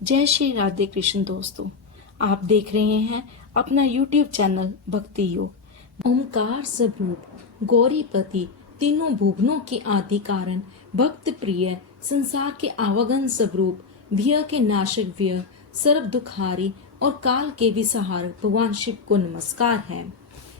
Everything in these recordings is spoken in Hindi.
जय श्री राधे कृष्ण दोस्तों, आप देख रहे हैं अपना YouTube चैनल भक्ति योग। ओमकार स्वरूप गौरीपति तीनों भुवनों के आदि कारण भक्त प्रिय संसार के आवागन स्वरूप भय के नाशक व्यय सर्व दुखारी और काल के विसहार भगवान शिव को नमस्कार है।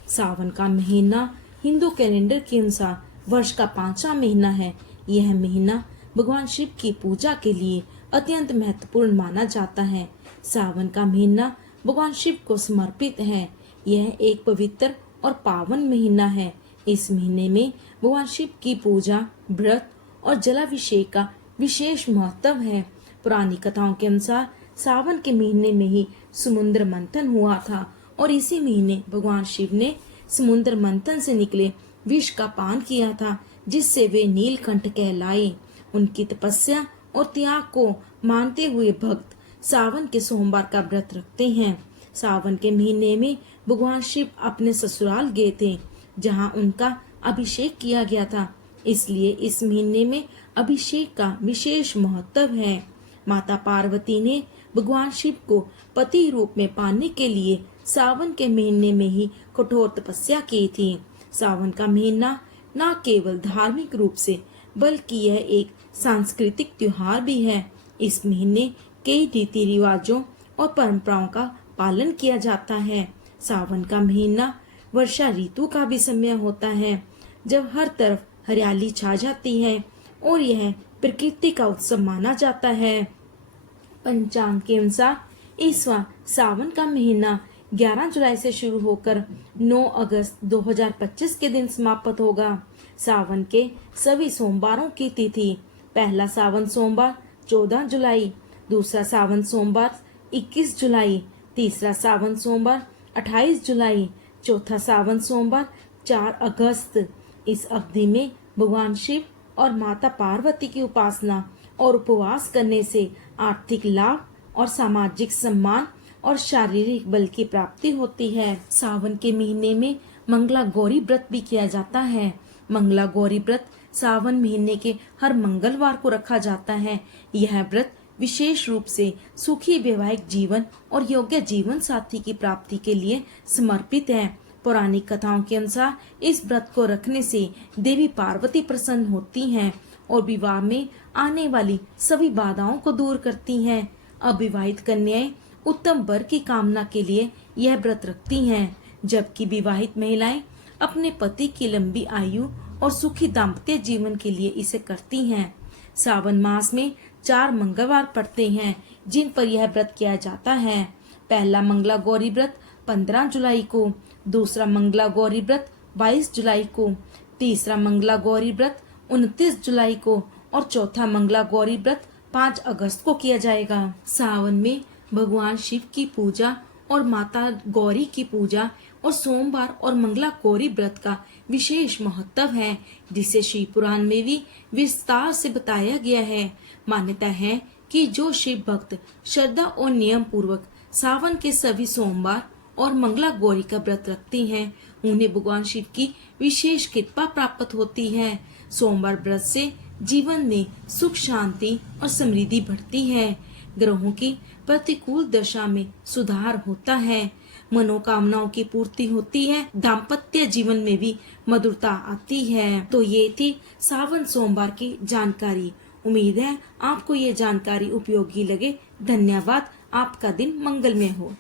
सावन का महीना हिंदू कैलेंडर के अनुसार वर्ष का 5वां महीना है। यह महीना भगवान शिव की पूजा के लिए अत्यंत महत्वपूर्ण माना जाता है। सावन का महीना भगवान शिव को समर्पित है। यह एक पवित्र और पावन महीना है। इस महीने में भगवान शिव की पूजा, व्रत और जलाभिषेक का विशेष महत्व है। पुरानी कथाओं के अनुसार सावन के महीने में ही समुद्र मंथन हुआ था और इसी महीने भगवान शिव ने समुद्र मंथन से निकले विष का पान किया था, जिससे वे नीलकंठ कहलाए। उनकी तपस्या और त्याग को मानते हुए भक्त सावन के सोमवार का व्रत रखते हैं। सावन के महीने में भगवान शिव अपने ससुराल गए थे, जहां उनका अभिषेक किया गया था। इसलिए इस महीने में अभिषेक का विशेष महत्व है। माता पार्वती ने भगवान शिव को पति रूप में पाने के लिए सावन के महीने में ही कठोर तपस्या की थी। सावन का महीना न केवल धार्मिक रूप से बल्कि यह एक सांस्कृतिक त्योहार भी है। इस महीने कई रीति रिवाजों और परंपराओं का पालन किया जाता है। सावन का महीना वर्षा ऋतु का भी समय होता है, जब हर तरफ हरियाली छा जाती है और यह प्रकृति का उत्सव माना जाता है। पंचांग के अनुसार इस बार सावन का महीना 11 जुलाई से शुरू होकर 9 अगस्त 2025 के दिन समाप्त होगा। सावन के सभी सोमवारों की तिथि: पहला सावन सोमवार 14 जुलाई, दूसरा सावन सोमवार 21 जुलाई, तीसरा सावन सोमवार 28 जुलाई, चौथा सावन सोमवार 4 अगस्त। इस अवधि में भगवान शिव और माता पार्वती की उपासना और उपवास करने से आर्थिक लाभ और सामाजिक सम्मान और शारीरिक बल की प्राप्ति होती है। सावन के महीने में मंगला गौरी व्रत भी किया जाता है। मंगला गौरी व्रत सावन महीने के हर मंगलवार को रखा जाता है। यह व्रत विशेष रूप से सुखी वैवाहिक जीवन और योग्य जीवन साथी की प्राप्ति के लिए समर्पित है। पौराणिक कथाओं के अनुसार इस व्रत को रखने से देवी पार्वती प्रसन्न होती हैं और विवाह में आने वाली सभी बाधाओं को दूर करती हैं। अविवाहित कन्याएं उत्तम वर की कामना के लिए यह व्रत रखती हैं, जबकि विवाहित महिलाएं अपने पति की लंबी आयु और सुखी दाम्पत्य जीवन के लिए इसे करती हैं। सावन मास में 4 मंगलवार पड़ते हैं, जिन पर यह व्रत किया जाता है। पहला मंगला गौरी व्रत 15 जुलाई को, दूसरा मंगला गौरी व्रत 22 जुलाई को, तीसरा मंगला गौरी व्रत 29 जुलाई को और चौथा मंगला गौरी व्रत 5 अगस्त को किया जाएगा। सावन में भगवान शिव की पूजा और माता गौरी की पूजा और सोमवार और मंगला गौरी व्रत का विशेष महत्व है, जिसे शिव पुराण में भी विस्तार से बताया गया है। मान्यता है कि जो शिव भक्त श्रद्धा और नियम पूर्वक सावन के सभी सोमवार और मंगला गौरी का व्रत रखते हैं, उन्हें भगवान शिव की विशेष कृपा प्राप्त होती है। सोमवार व्रत से जीवन में सुख, शांति और समृद्धि बढ़ती है। ग्रहों की प्रतिकूल दशा में सुधार होता है, मनोकामनाओं की पूर्ति होती है, दाम्पत्य जीवन में भी मधुरता आती है। तो ये थी सावन सोमवार की जानकारी। उम्मीद है आपको ये जानकारी उपयोगी लगे। धन्यवाद। आपका दिन मंगलमय हो।